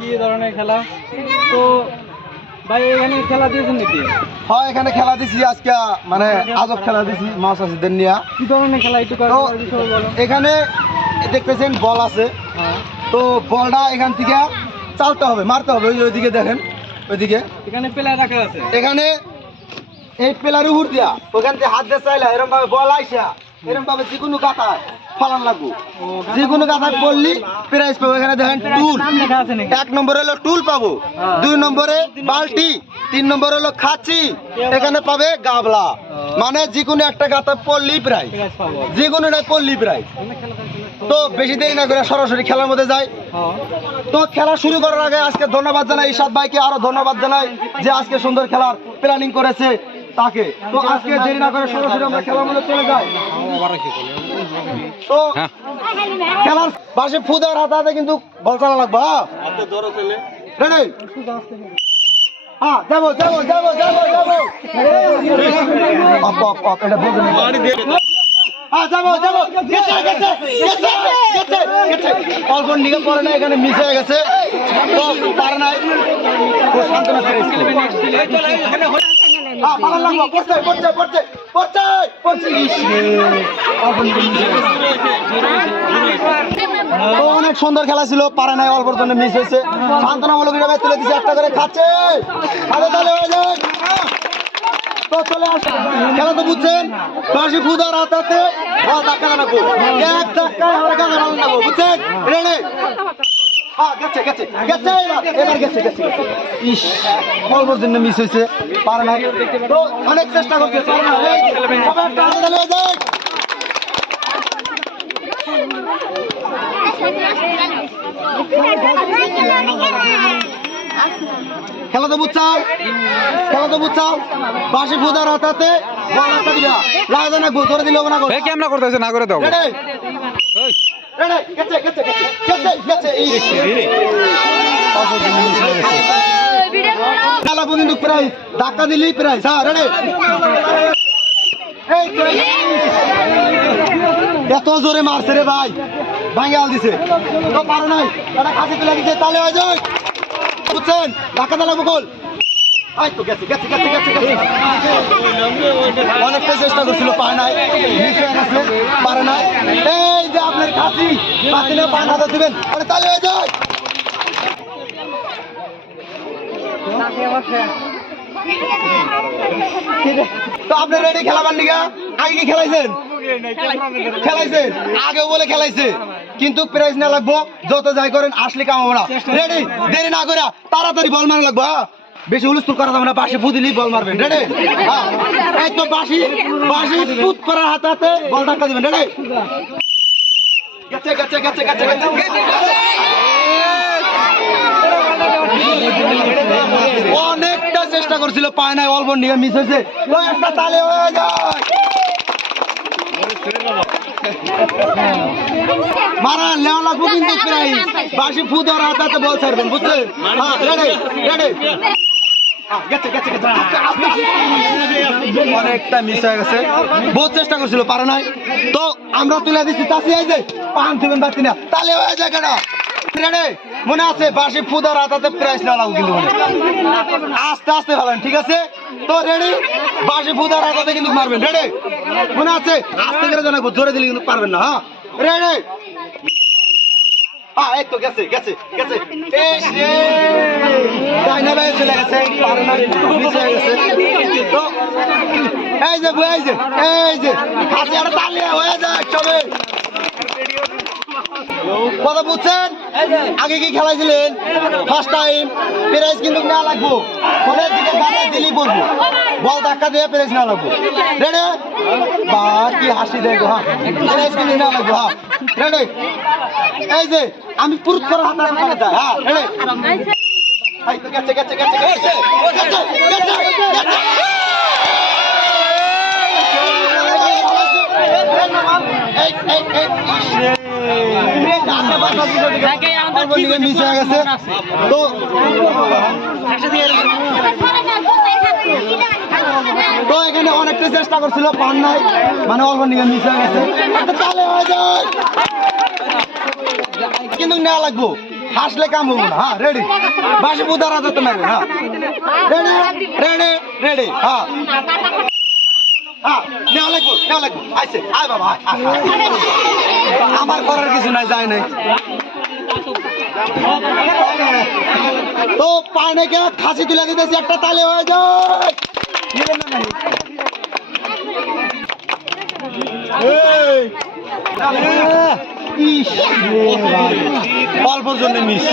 কি ধরনের খেলা তো ভাই এখানে খেলা দিয়েছেন নাকি? হ্যাঁ এখানে খেলা দিছি আজকে মানে আজব খেলা দিছি মাছ চাষিদের নিয়ে। কি ধরনের খেলা একটু এখানে দেখতেছেন বল আছে, তো বলটা এখান থেকে চালতে হবে, মারতে হবে। ওইদিকে দেখেন, ওইদিকে এখানে প্লেয়ার রাখা আছে। এখানে এই প্লেয়ার উপর দিয়া ওখান থেকে হাত দিয়ে চাইলা এরকম ভাবে বল আইসা এরকম ভাবে যে কোনো গাথায় ফালান লাগবো, যে কোনো গাথায় পড়লি প্রাইজ পাবো। এখানে দেখেন টুল, 1 নম্বরে হলো টুল পাবো, 2 নম্বরে বালতি, 3 নম্বরে হলো খাচ্ছি, এখানে পাবে গাবলা। মানে যে কোনো একটা গাথায় পড়লি প্রাইজ, যে কোনোটা পড়লি প্রাইজ। তো বেশি দেরি না করে সরাসরি খেলার মধ্যে যাই। তো খেলা শুরু করার আগে আজকে ধন্যবাদ জানাই ইশাদ ভাইকে, আরো ধন্যবাদ জানাই যে আজকে সুন্দর খেলার প্ল্যানিং করেছে তাকে। তো আজকে দেরি না করে সরাসরি আমরা খেলার মধ্যে চলে যাই। তো খেলার পাশে ফুদার হাতে কিন্তু বল চালা লাগবে। রেডি? হ্যাঁ যাবো যাবো যাবো যাবো যাবো। এটা বুঝে অল্প নিকে পরে না, এখানে মিস হয়ে গেছে, তো পারে নাই। অনেক সুন্দর খেলা ছিল, পারে নাই, অল্পর জন্য মিস হয়েছে। সান্ত্বনামূলক হিসাবে তুলে দিচ্ছে, একটা করে খাচ্ছে, হাতে তালে হয়ে যায়। তো চলে আসে খেলা তো বুঝছেন, বাসি ফুদার হাতাতে বল ধাক্কা জানাবো, এক ধাক্কায় আমরা গানা বানাবো, বুঝছেন? রেডি? গেছে গেছে গেছে, এবার গেছে গেছে। ইস, অল্পর জন্য মিস হয়েছে, পারে নাই। তো অনেক চেষ্টা করছে, পারে না। সবাই একটা হাতে তালে হয়ে যায়। খেলা তো বুঝছাও, খেলা তো বুঝছাও, বাসি ফুদার হাতাতে বল একটা দিবা, লাগবে না গো, ধরে দিলে না গো। এই ক্যামেরা করতেছে না করে দাও। রেডি? রেডি? গেছে গেছে গেছে গেছে। খেলা কিন্তু প্রাইজ, ধাক্কা দিলেই প্রাইজ। হ্যাঁ রেডি? এত জোরে মারছে রে ভাই, ভাঙে আল দিছে, তো পারো নাই, এটা কাছে তুলে দিছে, তাহলে হয়ে যায়। বুঝছেন? ধাক্কা দিলে গোল। অনেকটা চেষ্টা করছিল, পায় নাই, পারে নাই। এই যে আপনার খাসি পাতিলে পান হাতে দিবেন, তাহলে হয়ে যায়। তো আপনি রেডি খেলাবার লিগা? আগে কি খেলাইছেন? খেলাইছেন আগেও বলে খেলাইছে, কিন্তু প্রাইজ না লাগবো, যত যাই করেন আসলে কাম আমরা। রেডি? দেরি না করে তাড়াতাড়ি বল মারা লাগবো, বেশি হুলস্থুল করা যাবে না, বাসি ফুদিলেই বল মারবেন। রেডি? এই তো বাসি বাসি ফুট করার হাতে হাতে বল ধাক্কা দিবেন। রেডি? গেছে গেছে গেছে গেছে গেছে। অনেকটা চেষ্টা করছিল, পায় নাই, অল্প নিয়ে মিস হয়েছে, একটা তালে হয়ে যায়। মারা লেওয়া লাগবো কিন্তু প্রাইজ, বাসি ফুদার হাতে বল ছাড়বেন, বুঝছেন? রেডি? রেডি? অনেকটা মিস হয়ে গেছে, বহুত চেষ্টা করছিল, পারে নাই। তো আমরা তুলে দিচ্ছি, চাষি এই যে পান দিবেন বাড়তি না, তাহলে হয়ে যায় কেনা। রেডি? মনে আছে বাসি ফুদার হাতে প্রাইজ নেওয়া লাগবে কিন্তু, আস্তে আস্তে ভাবেন, ঠিক আছে? তো রেডি? বাসি ফুদার হাতে কিন্তু মারবেন। রেডি? মনে আছে? আস্তে করে জানাবো, জোরে দিলে কিন্তু পারবেন না। হ্যাঁ রেডি? এই তো গেছে গেছে গেছে। চলে গেছে, পারে না, মিস হয়ে গেছে। তো এই যে এই যে এই যে হাতে একটা তালে হয়ে যায় সবে। কথা বুঝছেন? আগে কি খেলাইছিলেন? ফার্স্ট টাইম প্রাইজ কিন্তু না লাগবো, ফোনের দিকে গাড়ি দিলেই বলবো, বল ধাক্কা দিয়ে প্রাইজ না লাগবো। রেডি? বা কি হাসি দেখো। হ্যাঁ প্রাইজ কিন্তু না লাগবো। হ্যাঁ রেডি? এই যে আমি পুরুত করে হাতে হাতে যায়। হ্যাঁ রেডি? এই তো গেছে গেছে গেছে গেছে গেছে গেছে। তো এখানে অনেকটা চেষ্টা করছিল, পান নাই, মানে অল্প নিয়ে মিস হয়ে গেছে। একটা তালে হয়ে যায়, কিন্তু নেওয়া লাগবো, হাসলে কাম হবো না। হ্যাঁ রেডি, বাসি বুদার হাতে তো মারবে। হ্যাঁ রেডি রেডি রেডি। হ্যাঁ হ্যাঁ নেওয়া লাগবো, নেওয়া লাগবো। আইসে আয় বাবা, আয়, আয়, আয়। আমার করার কিছু নাই, যায় নাই তো পায় নাকি খাসি তুলে দিতেছি, একটা তালে হয়ে যায়। অল্পর জন্য মিস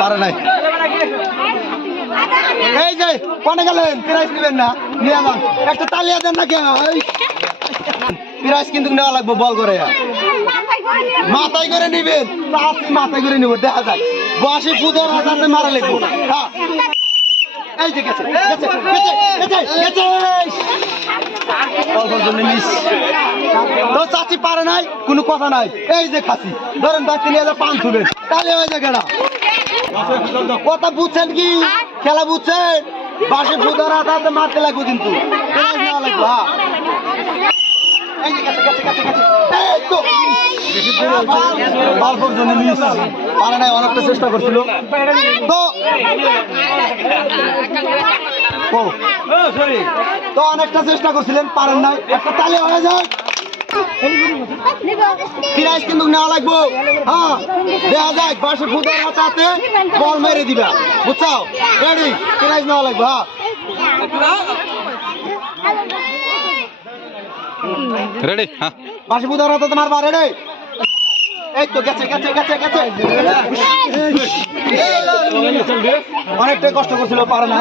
পারে নাই। এই যে কোনে গেলেন, প্রাইজ নেবেন না, নিয়ে যান, একটা তালিয়া দেন না কে। প্রাইজ কিন্তু নেওয়া লাগবে, বল করে মাথায় করে নিবেন, মাথায় করে নিব, দেখা যায় বসে ফুদর হাতে মারা লাগবো। হ্যাঁ এই যে গেছে গেছে গেছে গেছে গেছে, অল্পর জন্য মিস। তো চাচি পারে নাই, কোনো কথা নাই। এই যে খাসি ধরেন, বাচ্চা নিয়ে পান তুলেন, তাহলে হয়ে যায় কেনা। কথা বুঝছেন কি, খেলা বুঝছেন? বাসে ফুদর হাতে মারতে লাগবে, কিন্তু লাগবে। অল্পর জন্য মিস, পারে নাই, অনেকটা চেষ্টা করছিল। তো অনেকটা চেষ্টা করছিলেন, পারেন নাই, একটা তালে হয়ে যায়। প্রাইজ কিন্তু নেওয়া লাগবো। হ্যাঁ দেখা যায়, বাসে ফুদার হাতে বল মেরে দিবা, বুঝছো? রেডি, প্রাইজ নেওয়া লাগবে। হ্যাঁ রেডি, হ্যাঁ বাসে ফুদার হাতে তোমার বা রেডি। এই তো গেছে গেছে গেছে গেছে, অনেকটাই কষ্ট করছিল, পারে না।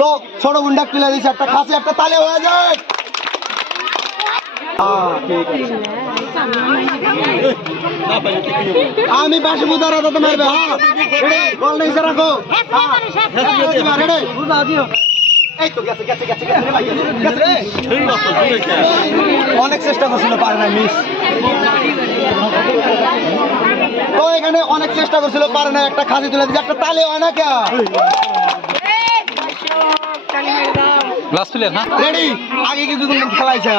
তো ছোট গুন্ডা তুলে দিয়েছে, একটা খাসি, একটা তালে হয়ে যায়। আমি বাসি বুঝার তো মারবে। হ্যাঁ বল নেই রাখো। এই তো গেছে গেছে গেছে গেছে, অনেক চেষ্টা করছিল, পারে না, মিস। তো এখানে অনেক চেষ্টা করছিল, পারে না, একটা খাসি তুলে দিচ্ছে, একটা তালে হয় না কে। লাস্ট প্লেয়ার, হ্যাঁ রেডি, আগে কিন্তু খেলাইছে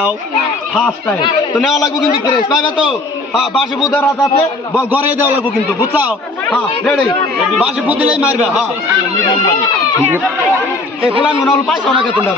ফার্স্ট টাইম, তো নেওয়া লাগবে কিন্তু প্রেস পাবে তো। হ্যাঁ বাসি বুদার হাত আছে, বল ঘরে দেওয়া লাগবে কিন্তু, বুঝছো? হ্যাঁ রেডি, বাসি বুদিলেই মারবে। হ্যাঁ এই ফুলান মনে হল পাইছো নাকি তোমরা?